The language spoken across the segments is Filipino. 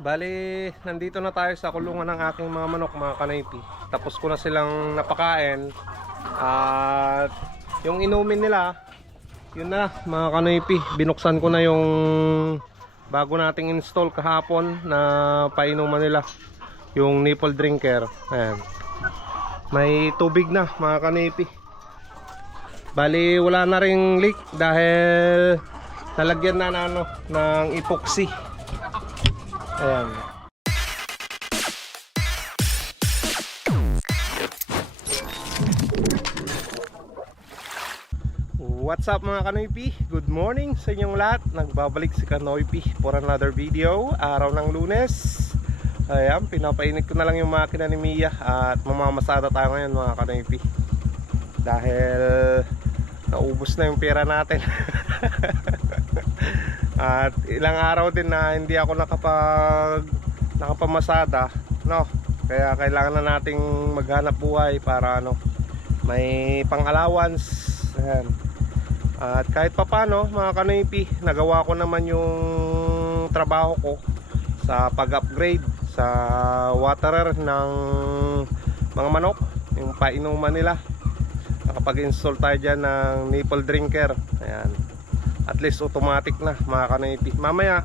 Bali, nandito na tayo sa kulungan ng aking mga manok, mga kanaypi. Tapos ko na silang napakain. At yung inumin nila, yun na mga kanaypi. Binuksan ko na yung bago nating install kahapon na painuman nila. Yung nipple drinker. Ayan. May tubig na mga kanaypi. Bali, wala na ring leak dahil nalagyan na ng epoxy. Ayan. What's up mga Kanoypi? Good morning sa inyong lahat. Nagbabalik si Kanoypi for another video. Araw ng Lunes. Ayan, pinapainit ko na lang yung makina ni Mia. At mamamasada tayo ngayon mga Kanoypi. Dahil naubos na yung pera natin. At ilang araw din na hindi ako nakapamasada, no? Kaya kailangan na nating maghanap buhay para may pang-allowance. Ayan. At kahit papano mga Kanoypi, nagawa ko naman yung trabaho ko sa pag-upgrade sa waterer ng mga manok, yung painuman nila. Nakapag-install tayo dyan ng nipple drinker. Ayan. At least automatic na mga Kanoypi. Mamaya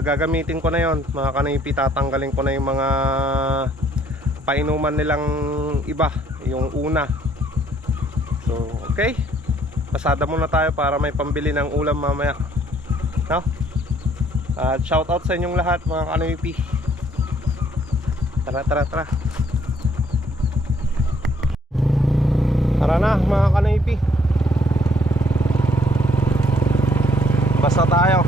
gagamitin ko na yon mga Kanoypi. Tatanggalin ko na yung mga painuman nilang iba, yung una. So okay, pasada muna tayo para may pambili ng ulam mamaya, no? At shout out sa inyong lahat mga Kanoypi. Tara na mga Kanoypi. Basta tayo.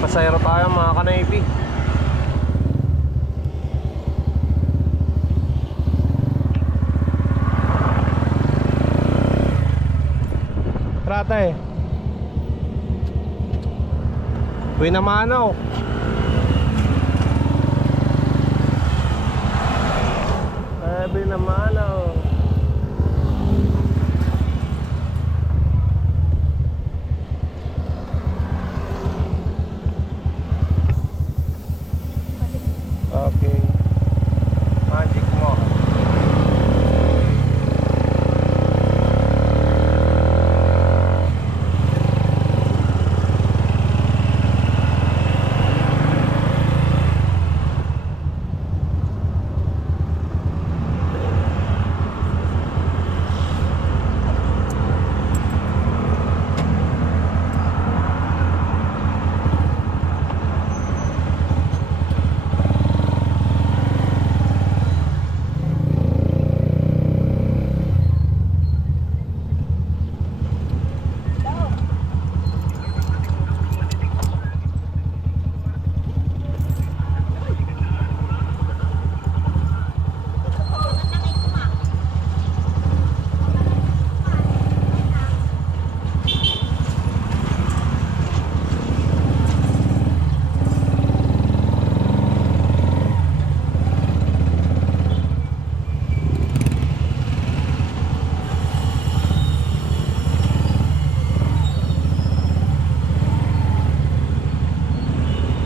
Pasayro tayo mga Kanoypi. Trata eh. Uy naman oh. Sabi naman oh. Okay. Magic mo.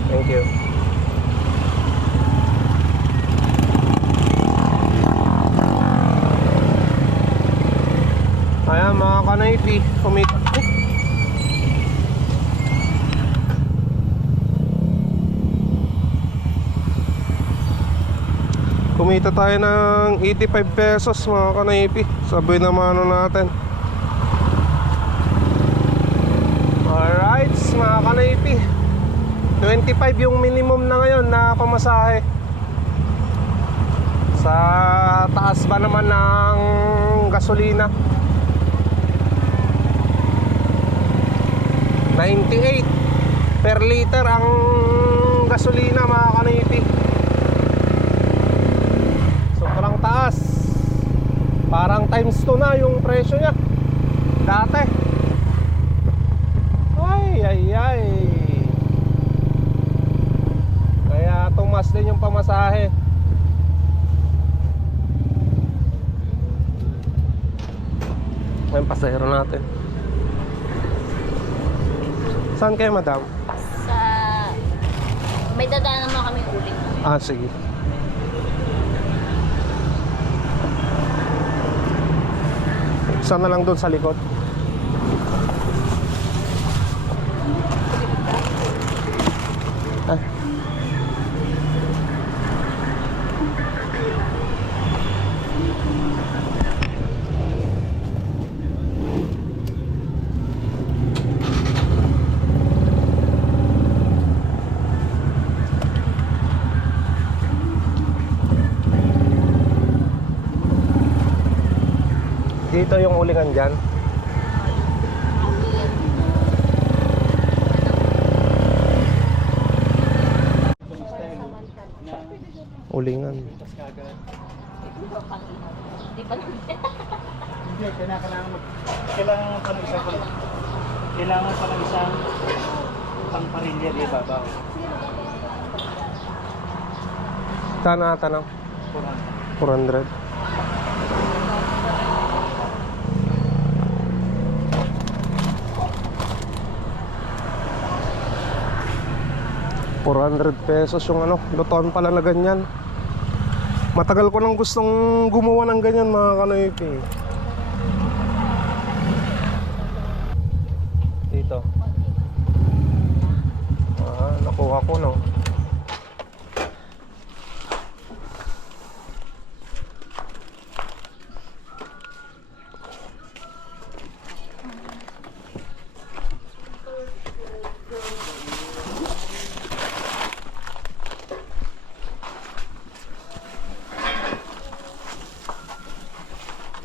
Thank you. Ayan mga Kanoypi, kumita tayo ng 85 pesos mga Kanoypi. Sabi naman natin. Alright mga Kanoypi, 25 yung minimum na ngayon na pamasahe. Sa taas ba naman ng gasolina? 98 per liter ang gasolina mga Kanoypi. Sobrang taas. Parang times 2 na yung presyo niya dati. Ay. Kaya tumas din yung pamasahe. pasahero natin. Saan kayo, madam? Sa... May dadaan naman kami uling. Ah, sige. Saan na lang doon sa likod? Ah. Dito yung ulingan dyan. Ulingan. Di ba? Hindi, kailangan pa ng isang pangparilya di babaw. Saan na tanong? 400. ₱400 yung ano, lutuan pala na ganyan. Matagal ko nang gustong gumawa ng ganyan, mga kanoypi. Dito. Nakuha ko, no.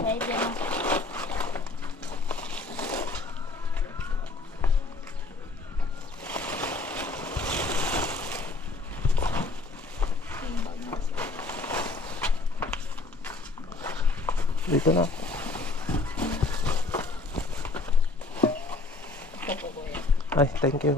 Ay, dyan. Dito na. Ay, thank you.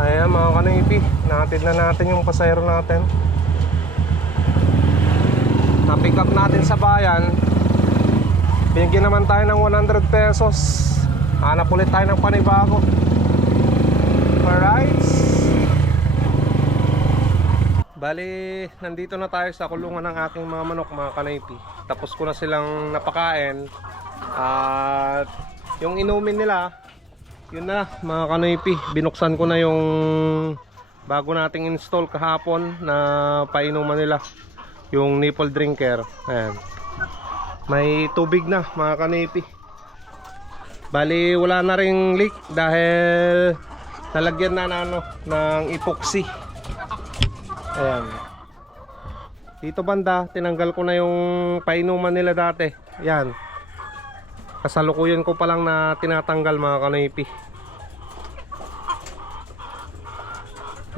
Ayan mga kanipi, natin na natin yung pasahero natin. Na-pick up natin sa bayan. Binigyan naman tayo ng ₱100. Hanap ulit tayo ng panibago. Alright. Bali, nandito na tayo sa kulungan ng aking mga manok, mga kanipi. Tapos ko na silang napakain. At yung inumin nila, yun na mga kanipi. Binuksan ko na yung bago nating install kahapon na painuman nila, yung nipple drinker. Ayan. May tubig na mga kanipi. Bali wala na ring leak dahil nalagyan na ng epoxy. Ayan. Dito banda tinanggal ko na yung painuman nila dati. Ayan. Kasalukuyan ko pa lang na tinatanggal mga kanipi.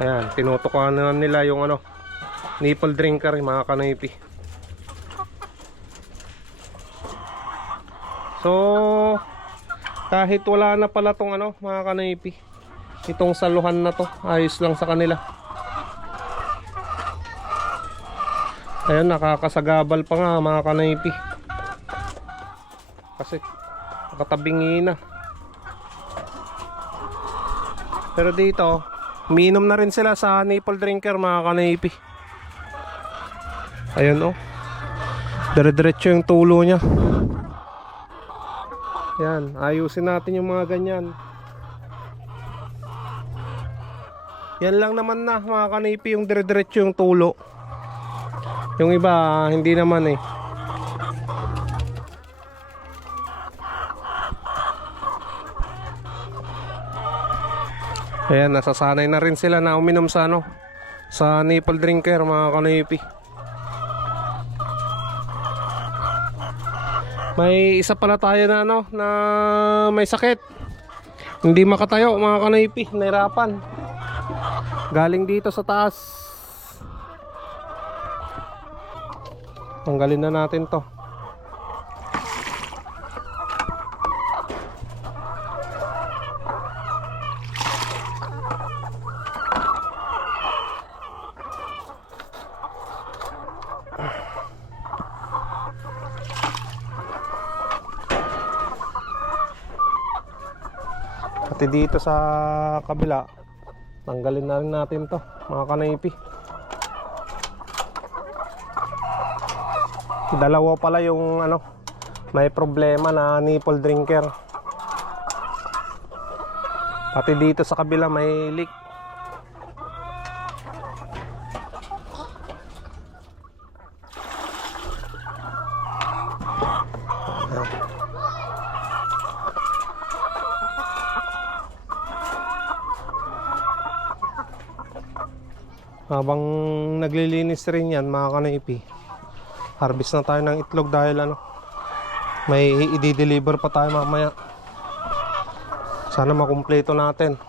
Ayan, tinutukan na nila yung nipple drinker mga kanipi. So kahit wala na pala tong mga kanipi, itong saluhan na to ayos lang sa kanila. Ayun, nakakasagabal pa nga mga kanipi kasi nakatabingi na. Pero dito umiinom na rin sila sa nipple drinker mga kanipi. Ayun, dire-diretso yung tulo nya. Yan, ayusin natin yung mga ganyan. Yan lang naman na mga kanipi, yung dire-diretso yung tulo. Yung iba hindi naman Ayan, nasasanay na rin sila na uminom sa sa nipple drinker mga kanipi. May isa pala tayo na na may sakit. Hindi makatayo mga kanipi, nahirapan. Galing dito sa taas. Tanggalin na natin to. Pati dito sa kabila, tanggalin na rin natin to, mga kanaypi. Dalawa pala yung ano, may problema na nipple drinker. Pati dito sa kabila may leak. Habang naglilinis rin yan mga kanaypi, harvest na tayo ng itlog dahil ano, may i-deliver pa tayo mamaya. Sana makumpleto natin.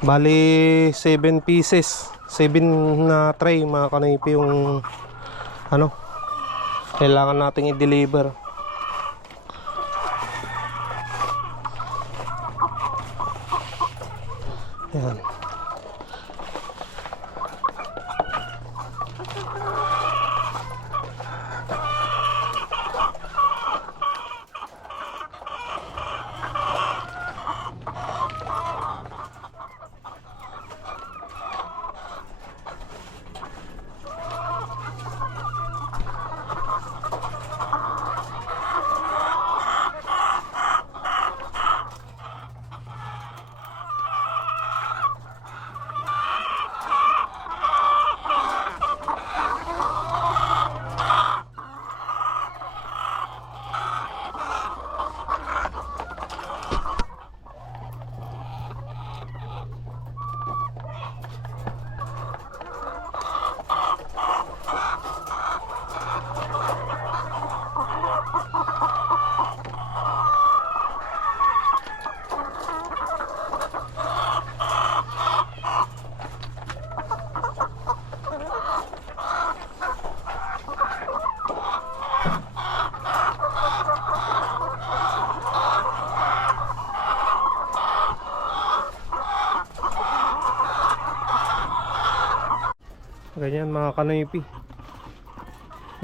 Bali 7 pieces, 7 na tray mga kanaypi yung ano, kailangan nating i-deliver. Yan. Ganyan mga kanaypi,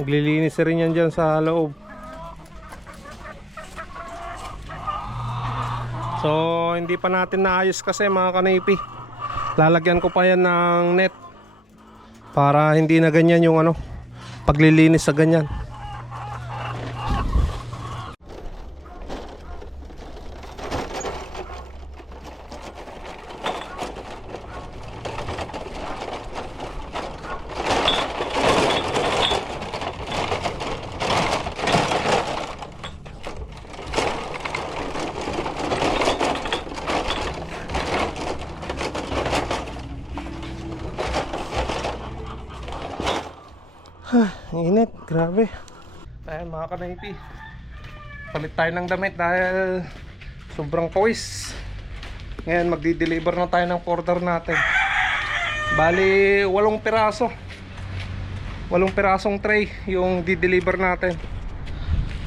naglilinis rin yan dyan sa loob. So hindi pa natin naayos kasi mga kanaypi, lalagyan ko pa yan ng net para hindi na ganyan yung ano, paglilinis sa ganyan. Init, grabe. Ayan mga kanaypi, palit tayo ng damit dahil sobrang pawis. Ngayon magdi-deliver na tayo ng order natin. Bali 8 piraso, 8 pirasong tray yung di-deliver natin.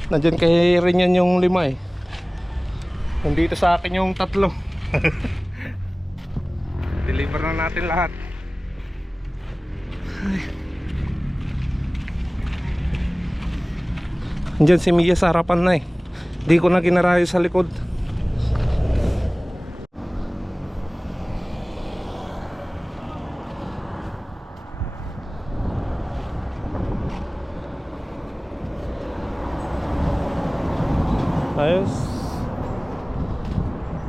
Nandyan kay rin yan yung 5 eh. Nandito sa akin yung 3. Deliver na natin lahat. Ay. Diyan si Mia sa harapan na eh. Di ko na ginarayo sa likod. Ayos.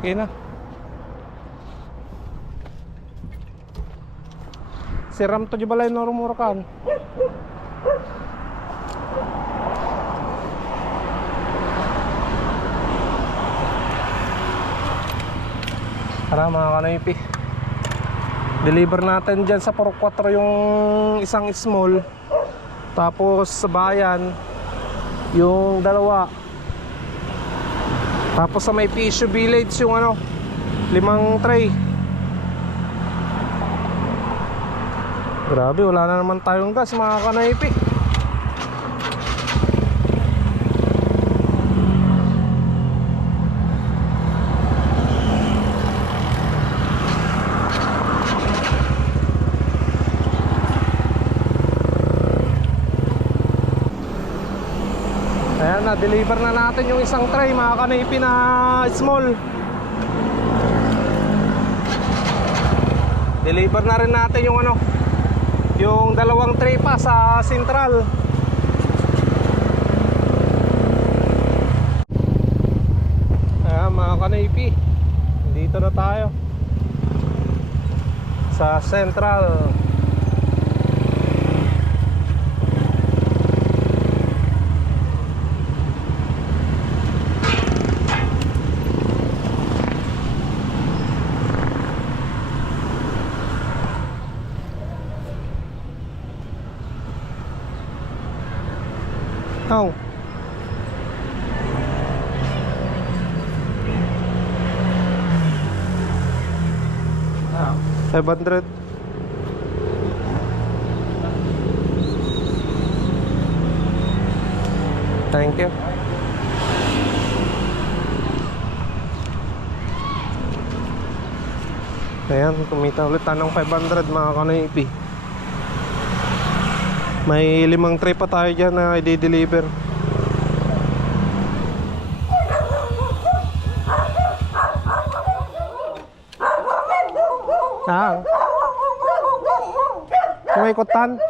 Okay na. Siram to di balay no rumurakan. Tara mga kanaypi, deliver natin dyan sa Puro 4 yung isang small, tapos sa bayan yung 2, tapos sa may Tissue Village yung ano, 5 tray. Grabe, wala na naman tayong gas mga kanaypi. Ayan na, deliver na natin yung isang tray mga kanaypi na small. Deliver na rin natin yung ano, yung dalawang tray pa sa Central. Ayan mga kanaypi, dito na tayo sa Central. Oh. Ah, 500. Thank you. Ayan, kumita ulit tayo ng 500 mga kanaypi. May 5 tray pa tayo dyan na i-deliver. Ah. May ikutan.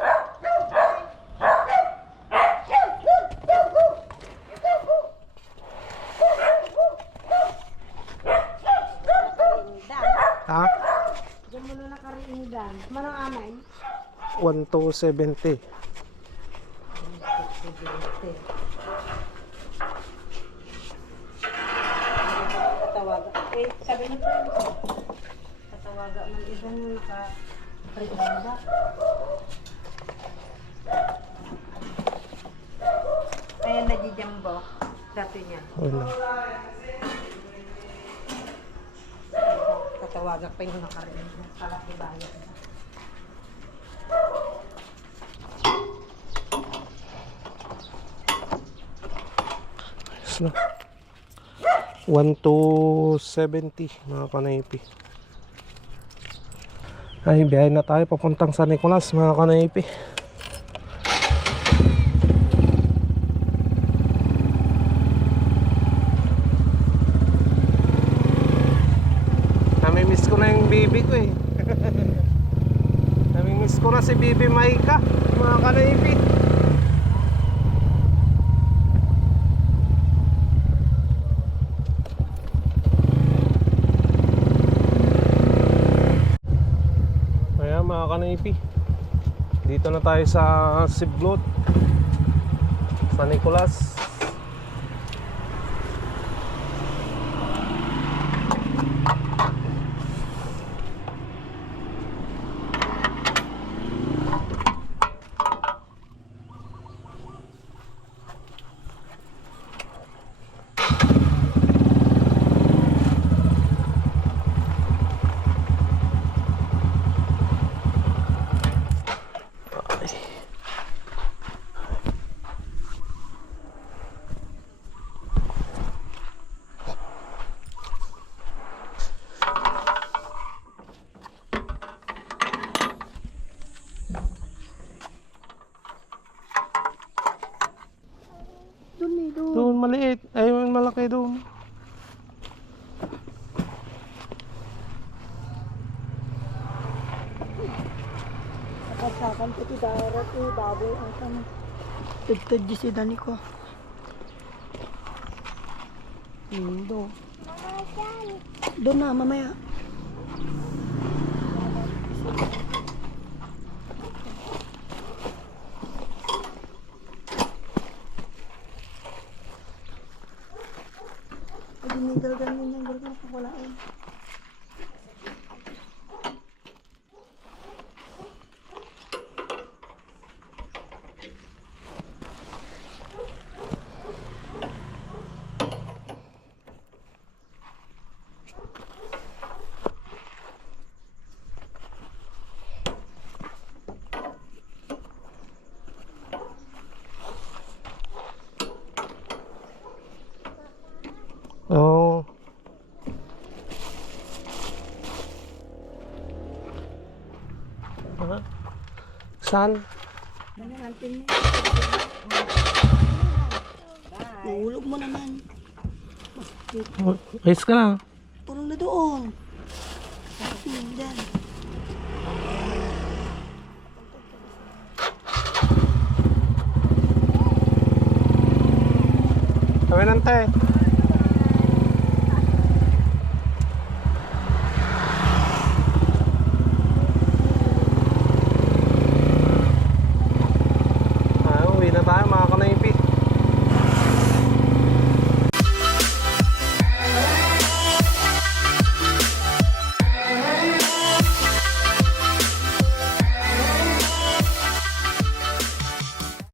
Ha? Diyan mo na nakariingan. Manang amay? 1,270. Tatawaga. Eh, sabi mo po. Tatawaga man ibang naka-riganda. Ayan na di Jumbo. Dati niya. Wala. Tatawaga pa yung nakariingan. Kalaki bayan. Ayos na. 1,270 mga kanaypi. Ay, biyahe na tayo papuntang San Nicolas mga kanaypi. Namimiss ko na yung baby ko eh. Namimiss ko na si Bibi Maika mga kanaypi. Mga kanaypi, dito na tayo sa Siblot, San Nicolas. Doon maliit, ayun malaki doon. Kapagsakan ko ti darat eh. Baboy ang kami. Tugtog di si Dani ko. Lindo. Doon na mamaya. Dinidal ganyan yung gulong ko wala eh. Oh. Ha? Saan? Nahulog mo naman. Ayos ka lang. Purong na doon. Dyan. Kami nante.